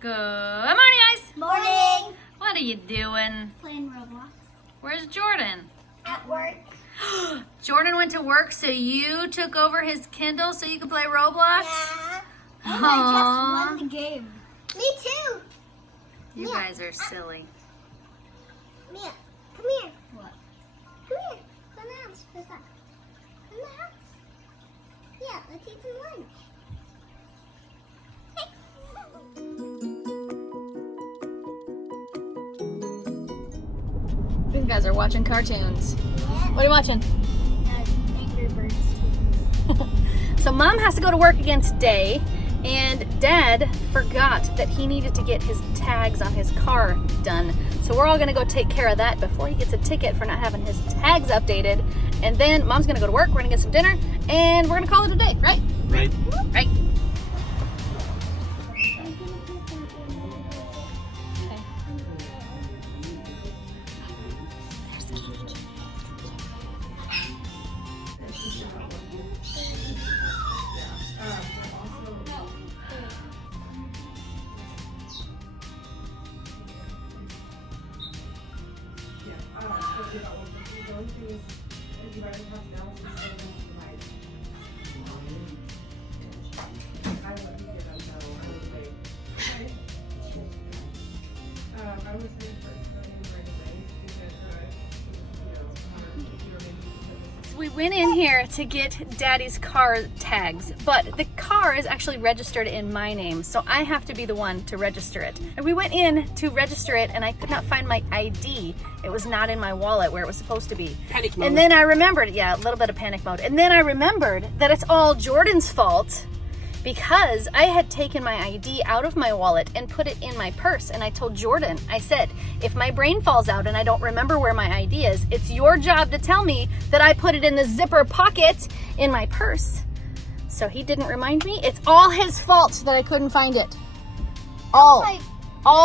Good morning, guys. Morning. What are you doing? Playing Roblox. Where's Jordan? At work. Jordan went to work, so you took over his Kindle so you could play Roblox? Yeah. Aww. I just won the game. Me too. You Mia. guys are silly. Mia, come here. What? Come here. Come in the house. What's that? Come in the house. Yeah, let's eat some lunch. These guys are watching cartoons. What are you watching? Angry Birds. So Mom has to go to work again today, and Dad forgot that he needed to get his tags on his car done. So we're all gonna go take care of that before he gets a ticket for not having his tags updated. And then Mom's gonna go to work, we're gonna get some dinner, and we're gonna call it a day, right? Right. Right. We went in here to get Daddy's car tags, but the car is actually registered in my name, so I have to be the one to register it. And we went in to register it, and I could not find my ID. It was not in my wallet where it was supposed to be. Panic mode. And then I remembered, yeah, a little bit of panic mode. And then I remembered that it's all Jordan's fault because I had taken my ID out of my wallet and put it in my purse. And I told Jordan, I said, if my brain falls out and I don't remember where my ID is, it's your job to tell me that I put it in the zipper pocket in my purse. So he didn't remind me. It's all his fault that I couldn't find it. All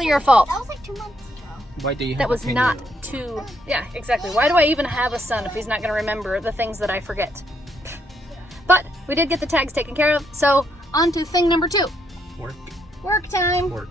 your fault. That was like 2 months ago. Why do you have That was a not opinion? too, yeah, exactly. Why do I even have a son if he's not going to remember the things that I forget? But we did get the tags taken care of, so on to thing number 2. Work. Work time. Work.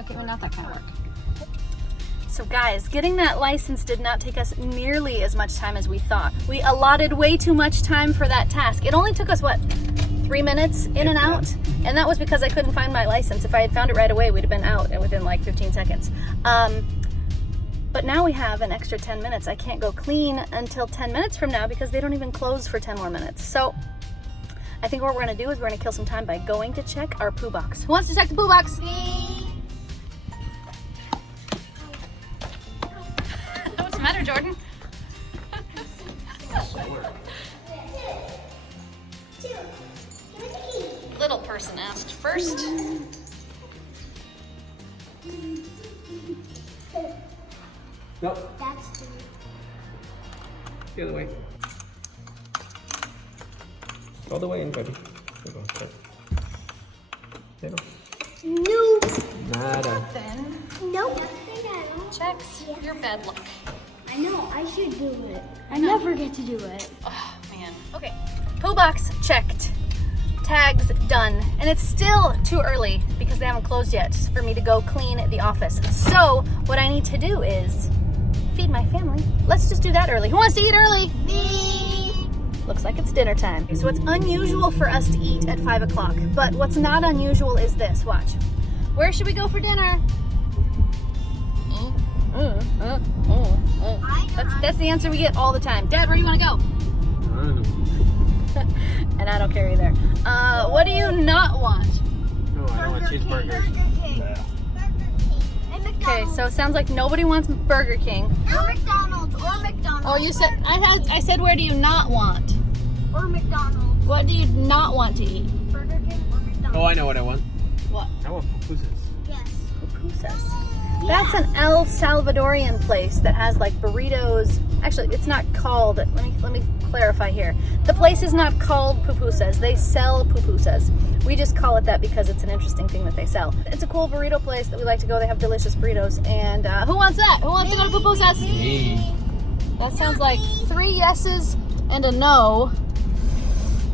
Okay, well, not that kind of work. So guys, getting that license did not take us nearly as much time as we thought. We allotted way too much time for that task. It only took us, what, 3 minutes in and out? And that was because I couldn't find my license. If I had found it right away, we'd have been out within like 15 seconds. But now we have an extra 10 minutes. I can't go clean until 10 minutes from now because they don't even close for 10 more minutes. So I think what we're gonna do is we're gonna kill some time by going to check our poo box. Who wants to check the poo box? Me. What's the matter, Jordan? Two. Give me the key. Little person asked first. Nope. That's 3. The other way. All the way in, baby. There you go. There you go. No. Nada. Then Nope. checks your bed look. I know, I should do it. I never get to do it. Oh man. Okay. Poo box checked. Tags done. And it's still too early because they haven't closed yet for me to go clean the office. So what I need to do is feed my family. Let's just do that early. Who wants to eat early? Me. Looks like it's dinner time. So it's unusual for us to eat at 5 o'clock, but what's not unusual is this. Watch. Where should we go for dinner? That's the answer we get all the time. Dad, where do you want to go? I don't know. And I don't care either. What do you not want? No, I don't want cheeseburgers. Burger King. And Okay, McDonald's. so it sounds like nobody wants Burger King. Or McDonald's. Or McDonald's. Oh, you said I said where do you not want? Or McDonald's. What do you not want to eat? Burger King or McDonald's. Oh, I know what I want. What? I want pupusas. Yes. Pupusas. That's an El Salvadorian place that has like burritos. Actually, it's not called. Let me clarify here. The place is not called pupusas. They sell pupusas. We just call it that because it's an interesting thing that they sell. It's a cool burrito place that we like to go. They have delicious burritos. And who wants that? Who wants to go to pupusas? Me. That sounds like 3 yeses and a no.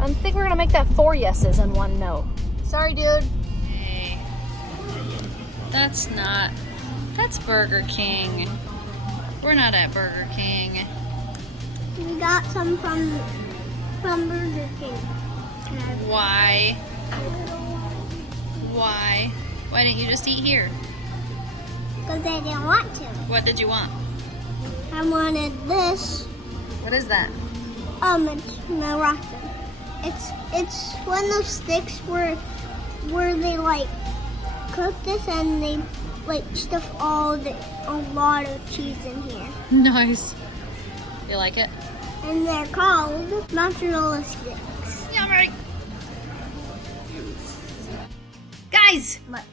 I think we're gonna make that 4 yeses and 1 no. Sorry, dude. That's Burger King. We're not at Burger King. We got some from Burger King. Why? Why? Why didn't you just eat here? Because I didn't want to. What did you want? I wanted this. What is that? It's Moroccan. It's one of those sticks where they like cook this and they like stuff a lot of cheese in here. Nice. You like it? And they're called mozzarella sticks. Yummy. Guys, What?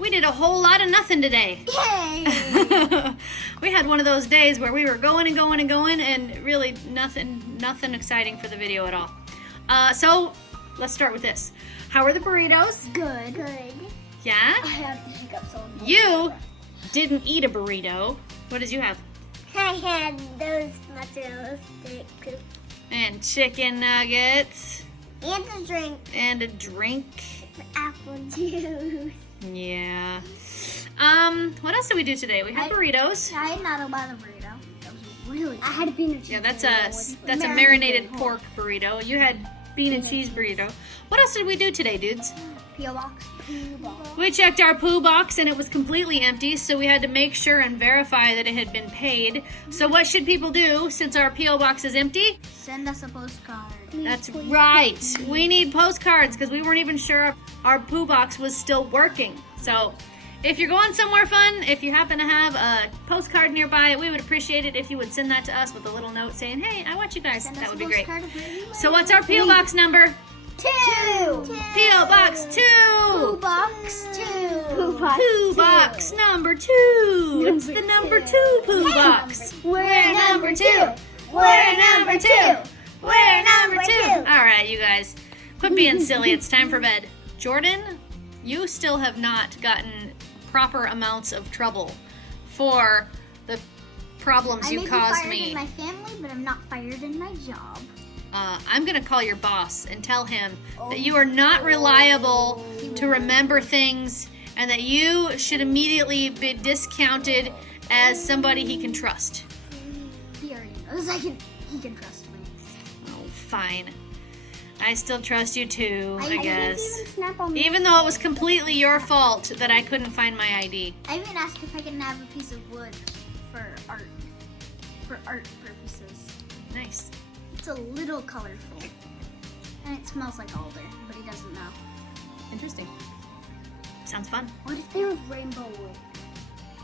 we did a whole lot of nothing today. Yay! We had one of those days where we were going and going and going and really nothing exciting for the video at all. So let's start with this. How are the burritos? Good. Good. Yeah? I have the hiccups on. You didn't eat a burrito. What did you have? I had those mozzarella sticks And chicken nuggets. and a drink. And a drink. Apple juice. Yeah. What else did we do today? We had burritos. I had not a lot of burrito. That was really good. I had a bean and cheese. Yeah, that's a marinated pork burrito. You had bean and cheese burrito. What else did we do today, dudes? P.O. box. We checked our poo box and it was completely empty, so we had to make sure and verify that it had been paid. So what should people do since our P.O. box is empty? Send us a postcard. That's right. We need postcards because we weren't even sure our poo box was still working. So if you're going somewhere fun, if you happen to have a postcard nearby, we would appreciate it if you would send that to us with a little note saying, hey, I want you guys. That would be great. So what's our P.O. box number? 2. P.O. Box 2. Poo box 2. Poo box number 2. It's the number 2 poo box. We're number 2. We're number 2. We're number 2. All right, you guys. Quit being silly. It's time for bed. Jordan, you still have not gotten proper amounts of trouble for the problems you caused I may be fired me. in my family, but I'm not fired in my job. I'm going to call your boss and tell him that you are not reliable to remember things and that you should immediately be discounted as somebody he can trust. He already knows he can trust me. Oh, fine. I still trust you too, I guess. didn't even snap on me. Even though it was completely your fault that I couldn't find my ID. I even asked if I can have a piece of wood for art purposes. Nice. It's a little colorful. And it smells like alder, but he doesn't know. Interesting. Sounds fun. What if there was rainbow wood?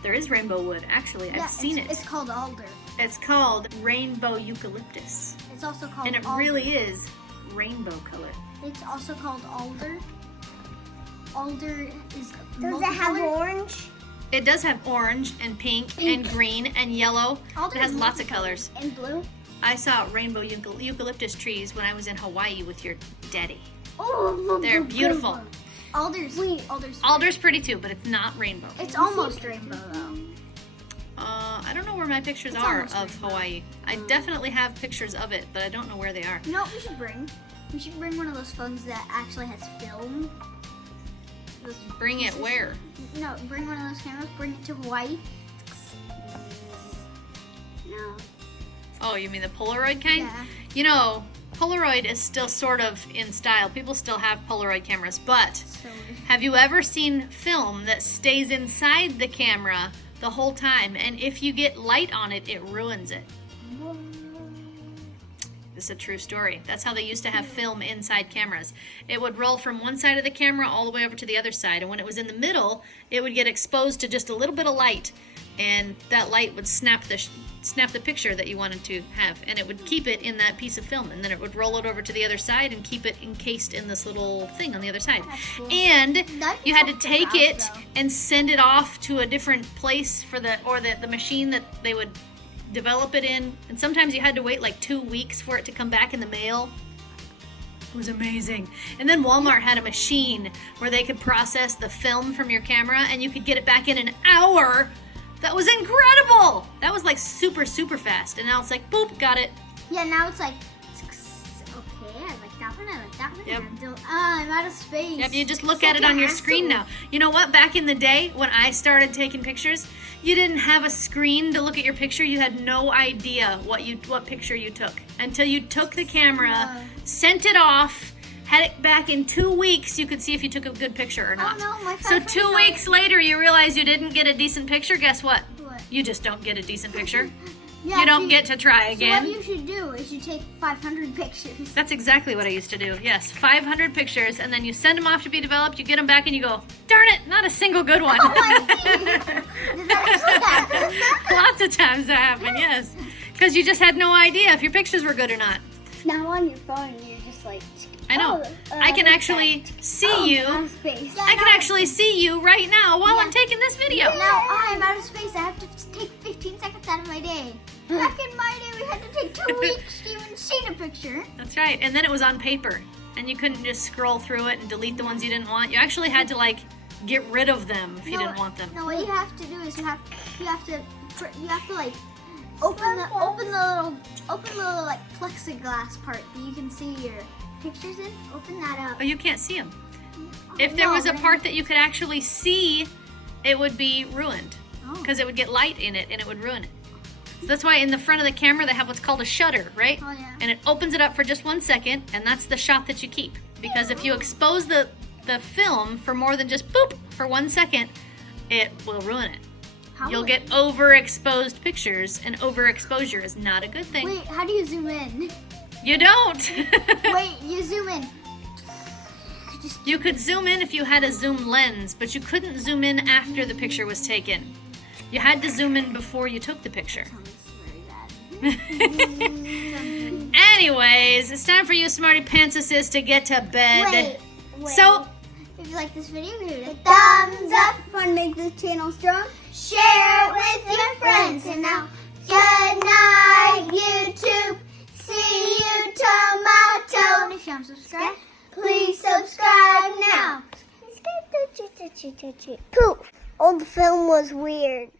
There is rainbow wood, actually. I've seen it. It's called alder. It's called rainbow eucalyptus. It's also called And it alder. really is rainbow color. It's also called alder. Alder is Does it have orange? It does have orange and pink and green and yellow. Alder It has is lots of colors. and blue. I saw rainbow eucalyptus trees when I was in Hawaii with your daddy. Oh, They're beautiful. Alder's alder's Alder's pretty too, but it's not rainbow. It's almost rainbow though. I don't know where my pictures It's are almost of rainbow. Hawaii. I definitely have pictures of it, but I don't know where they are. You know what we should bring? We should bring one of those phones that actually has film. Those Bring it pieces. where? No, bring one of those cameras. Bring it to Hawaii. No. Oh, you mean the Polaroid kind? Yeah. You know, Polaroid is still sort of in style. People still have Polaroid cameras, but So have you ever seen film that stays inside the camera the whole time, and if you get light on it, it ruins it? This is a true story. That's how they used to have film inside cameras. It would roll from one side of the camera all the way over to the other side, and when it was in the middle, it would get exposed to just a little bit of light, and that light would snap the picture that you wanted to have, and it would keep it in that piece of film, and then it would roll it over to the other side and keep it encased in this little thing on the other side. That's cool. And That'd be you had to tough to take browse, it though. and send it off to a different place for the machine that they would develop it in, and sometimes you had to wait like 2 weeks for it to come back in the mail. It was amazing. And then Walmart had a machine where they could process the film from your camera and you could get it back in an hour. That was incredible. That was like super fast. And now it's like, boop, got it. yeah, now it's like okay, I like that one, I like that one. Yep. Until I'm out of space. Yep, you just look at it on your screen now. You know what? Back in the day when I started taking pictures, you didn't have a screen to look at your picture. You had no idea what picture you took until you took the camera, sent it off, had it back in 2 weeks. You could see if you took a good picture or not. Oh no, my So 2 weeks later, you realize you didn't get a decent picture. Guess what? What? You just don't get a decent picture. Yeah, You don't get to try So again. what you should do is you take 500 pictures. That's exactly what I used to do. Yes, 500 pictures, and then you send them off to be developed. You get them back, and you go, darn it, not a single good one. Does that actually happen? Lots of times that happened, yes, because you just had no idea if your pictures were good or not. Now on your phone, you're just like. I know. I can actually see you. Out of space. I can actually see you right now while I'm taking this video. Now I'm out of space. I have to take 15 seconds out of my day. Back in my day, we had to take 2 weeks to even see a picture. That's right. And then it was on paper, and you couldn't just scroll through it and delete the ones you didn't want. You actually had to like get rid of them if you didn't want them. No, what you have to do is you have to like open the little like plexiglass part that you can see your pictures in. Open that up. Oh, you can't see them. If there was a part that you could actually see, it would be ruined because it would get light in it and it would ruin it. So that's why in the front of the camera they have what's called a shutter, right? Oh, yeah. And it opens it up for just 1 second, and that's the shot that you keep. Because if you expose the film for more than just boop for 1 second, it will ruin it. How You'll would- get overexposed pictures, and overexposure is not a good thing. Wait, how do you zoom in? You don't. Wait, you zoom in. You could zoom in if you had a zoom lens, but you couldn't zoom in after the picture was taken. You had to zoom in before you took the picture. Anyways, it's time for you Smartypantses to get to bed. Wait. So, If you like this video, give it a thumbs up. Fun to make this channel strong. Share it with your friends. And now, good night, YouTube. See you tomorrow. And if you haven't subscribed, please subscribe now. Poof! All the film was weird.